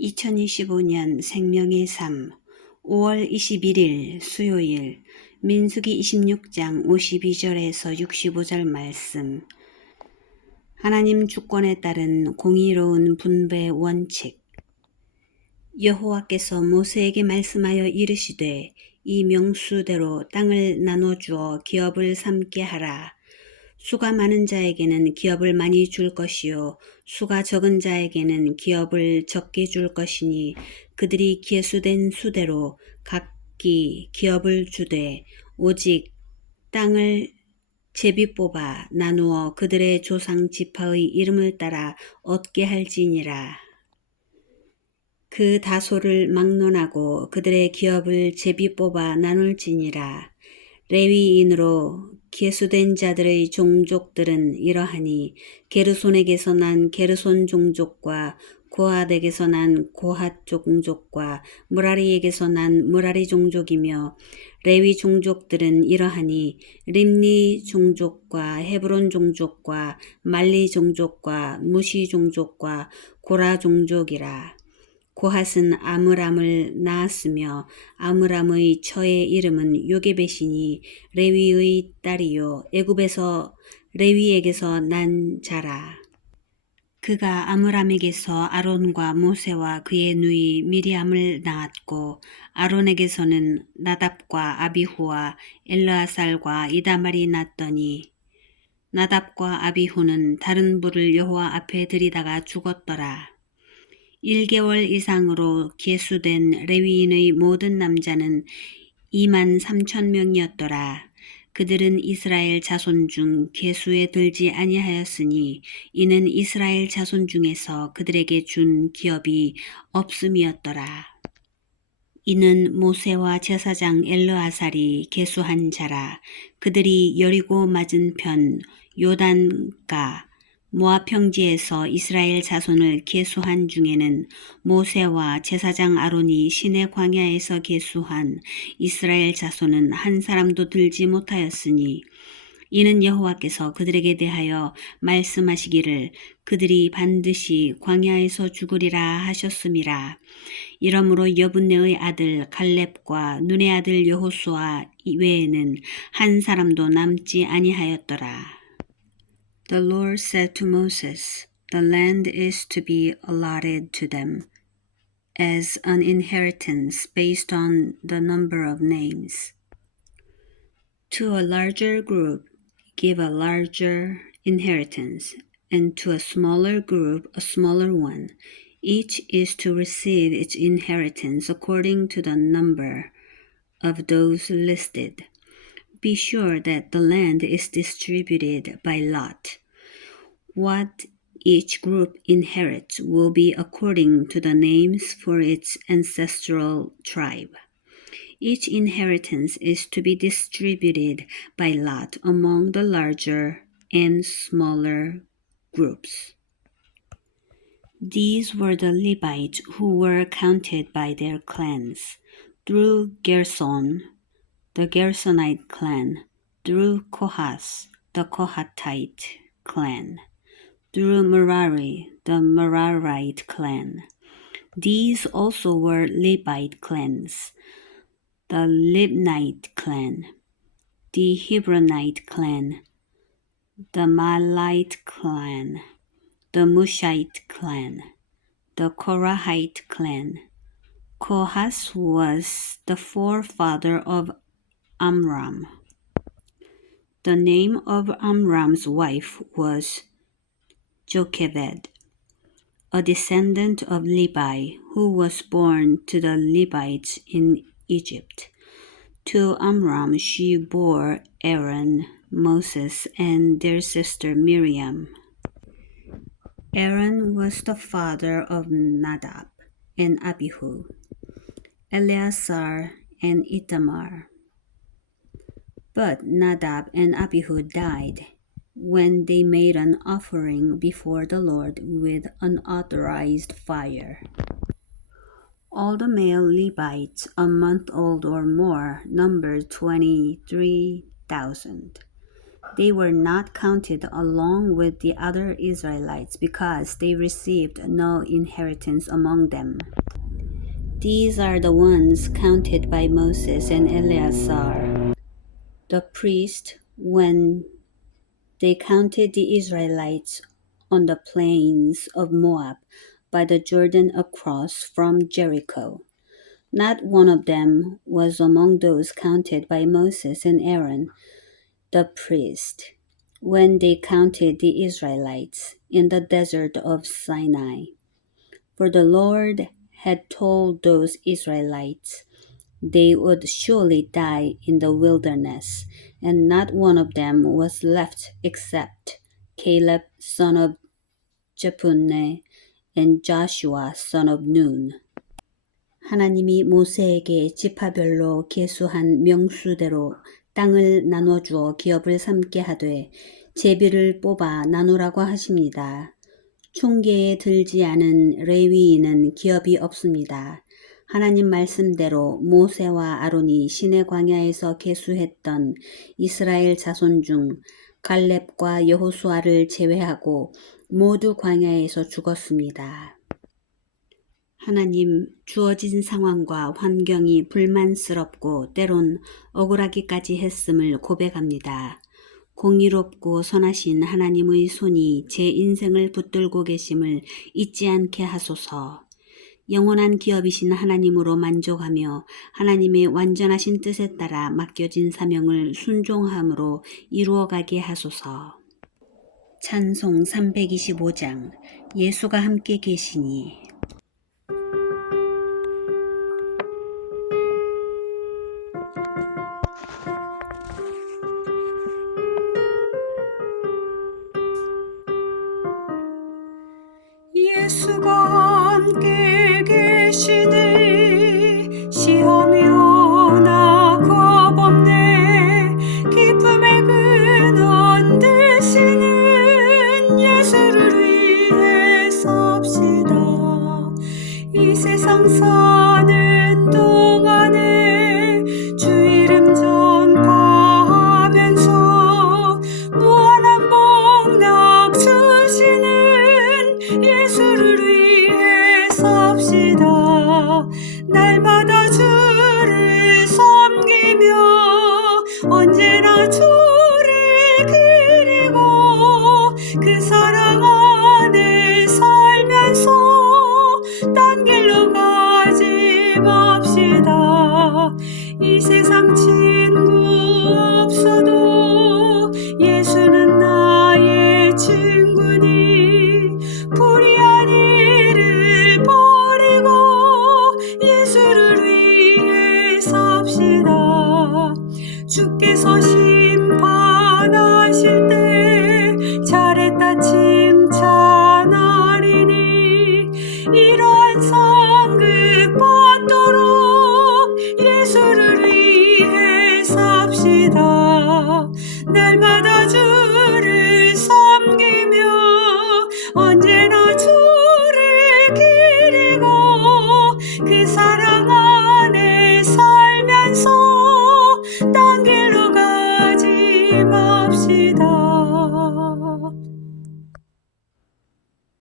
2025년 생명의 삶 5월 21일 수요일 민수기 26장 52절에서 65절 말씀 하나님 주권에 따른 공의로운 분배 원칙 여호와께서 모세에게 말씀하여 이르시되 이 명수대로 땅을 나눠 주어 기업을 삼게 하라. 수가 많은 자에게는 기업을 많이 줄 것이요 수가 적은 자에게는 기업을 적게 줄 것이니 그들이 계수된 수대로 각기 기업을 주되 오직 땅을 제비 뽑아 나누어 그들의 조상 지파의 이름을 따라 얻게 할지니라. 그 다소를 막론하고 그들의 기업을 제비 뽑아 나눌지니라. 레위인으로 계수된 자들의 종족들은 이러하니 게르손에게서 난 게르손 종족과 고핫에게서 난 고핫 종족과 무라리에게서 난 무라리 종족이며 레위 종족들은 이러하니 림니 종족과 헤브론 종족과 말리 종족과 무시 종족과 고라 종족이라. 고핫은 아므람을 낳았으며 아므람의 처의 이름은 요게벳이니 레위의 딸이요 애굽에서 레위에게서 난 자라. 그가 아므람에게서 아론과 모세와 그의 누이 미리암을 낳았고 아론에게서는 나답과 아비후와 엘르아살과 이다말이 낳더니 나답과 아비후는 다른 불을 여호와 앞에 들이다가 죽었더라. 1개월 이상으로 계수된 레위인의 모든 남자는 2만 3천 명이었더라. 그들은 이스라엘 자손 중 계수에 들지 아니하였으니 이는 이스라엘 자손 중에서 그들에게 준 기업이 없음이었더라. 이는 모세와 제사장 엘르아살이 계수한 자라. 그들이 여리고 맞은편 요단가 모압 평지에서 이스라엘 자손을 계수한 중에는 모세와 제사장 아론이 신의 광야에서 계수한 이스라엘 자손은 한 사람도 들지 못하였으니 이는 여호와께서 그들에게 대하여 말씀하시기를 그들이 반드시 광야에서 죽으리라 하셨음이라. 이러므로 여분네의 아들 갈렙과 눈의 아들 여호수아 외에는 한 사람도 남지 아니하였더라. The Lord said to Moses, The land is to be allotted to them as an inheritance based on the number of names. To a larger group, give a larger inheritance, and to a smaller group, a smaller one. Each is to receive its inheritance according to the number of those listed. Be sure that the land is distributed by lot. What each group inherits will be according to the names for its ancestral tribe. Each inheritance is to be distributed by lot among the larger and smaller groups. These were the Levites who were counted by their clans. Through Gerson, the Gersonite clan, through Kohath, the Kohatite clan, through Merari, the Merarite clan. These also were Levite clans, the Libnite clan, the Hebronite clan, the Malite clan, the Mushite clan, the Korahite clan. Kohath was the forefather of Amram. The name of Amram's wife was Jochebed, a descendant of Levi who was born to the Levites in Egypt. To Amram she bore Aaron, Moses, and their sister Miriam. Aaron was the father of Nadab and Abihu, Eleazar and Itamar. But Nadab and Abihu died when they made an offering before the Lord with unauthorized fire. All the male Levites, a month old or more, numbered 23,000. They were not counted along with the other Israelites because they received no inheritance among them. These are the ones counted by Moses and Eleazar, the priest, when they counted the Israelites on the plains of Moab by the Jordan across from Jericho. Not one of them was among those counted by Moses and Aaron, the priest, when they counted the Israelites in the desert of Sinai. For the Lord had told those Israelites they would surely die in the wilderness, and not one of them was left except Caleb son of Jephunneh and Joshua son of Nun. 하나님이 모세에게 지파별로 계수한 명수대로 땅을 나눠 주어 기업을 삼게 하되 제비를 뽑아 나누라고 하십니다. 총계에 들지 않은 레위인은 기업이 없습니다. 하나님 말씀대로 모세와 아론이 시내 광야에서 계수했던 이스라엘 자손 중 갈렙과 여호수아를 제외하고 모두 광야에서 죽었습니다. 하나님, 주어진 상황과 환경이 불만스럽고 때론 억울하기까지 했음을 고백합니다. 공의롭고 선하신 하나님의 손이 제 인생을 붙들고 계심을 잊지 않게 하소서. 영원한 기업이신 하나님으로 만족하며 하나님의 완전하신 뜻에 따라 맡겨진 사명을 순종함으로 이루어가게 하소서. 찬송 325장 예수가 함께 계시니